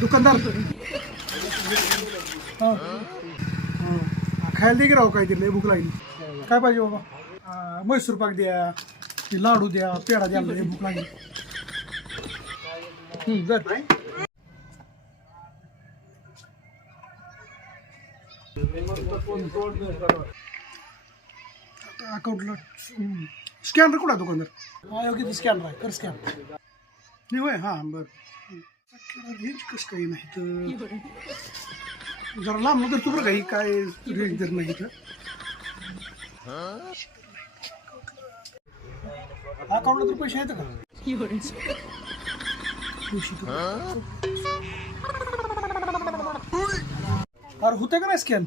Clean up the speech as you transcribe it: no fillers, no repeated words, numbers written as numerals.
दुकानदार खायला दे की राव काहीतरी लय भूक लागली. काय पाहिजे बाबा? मैसूर पाक द्या, ते लाडू द्या, पेढा द्या, लय भूक लागली. जर अकाउंटला स्कॅनर कुठं आहे दुकानदार? किती स्कॅनर आहे? कर स्कॅन नाही होय. हां बरं. रेंज कसं काही नाही तर जरा लांब तर तू बरं काही काय रेंज तर नाही तर अकाउंटला तर पैसे आहेत का? अरे होते का नाही स्कॅन?